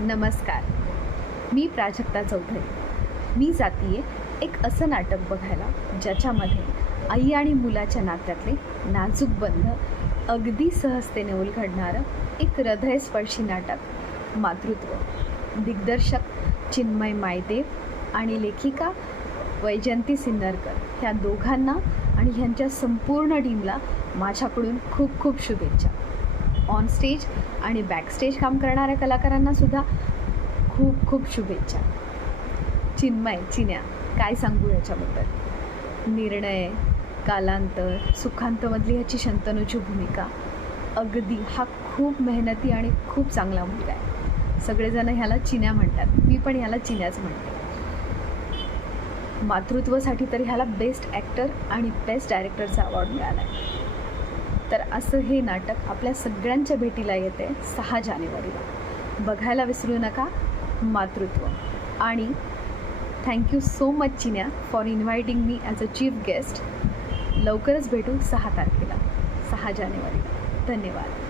नमस्कार. मी प्राजक्ता चौधरी. मी जातीये एक असं नाटक बघायला ज्याच्यामध्ये आई आणि मुलाच्या नात्यातले नाजूक बंध अगदी सहजतेने उलगडणारं एक हृदयस्पर्शी नाटक मातृत्व. दिग्दर्शक चिन्मय मायदेव आणि लेखिका वैजयंती सिन्नरकर ह्या दोघांना आणि ह्यांच्या संपूर्ण टीमला माझ्याकडून खूप खूप शुभेच्छा. ऑन स्टेज आणि बॅकस्टेज काम करणाऱ्या कलाकारांना सुद्धा खूप खूप शुभेच्छा. चिन्या काय सांगू याच्याबद्दल. निर्णय, कालांतर, सुखांतमधली ह्याची शंतनूची भूमिका. अगदी हा खूप मेहनती आणि खूप चांगला मुलगा आहे. सगळेजण ह्याला चिन्या म्हणतात, मी पण ह्याला चिन्याच म्हणते. मातृत्वासाठी तर ह्याला बेस्ट ॲक्टर आणि बेस्ट डायरेक्टरचा अवॉर्ड मिळाला आहे. तर असं हे नाटक आपल्या सगळ्यांच्या भेटीला येते 6 जानेवारीला. बघायला विसरू नका मातृत्व. आणि thank you so much Chinya for inviting me as a chief guest. लवकरच भेटू 6 तारखेला, 6 जानेवारीला. धन्यवाद.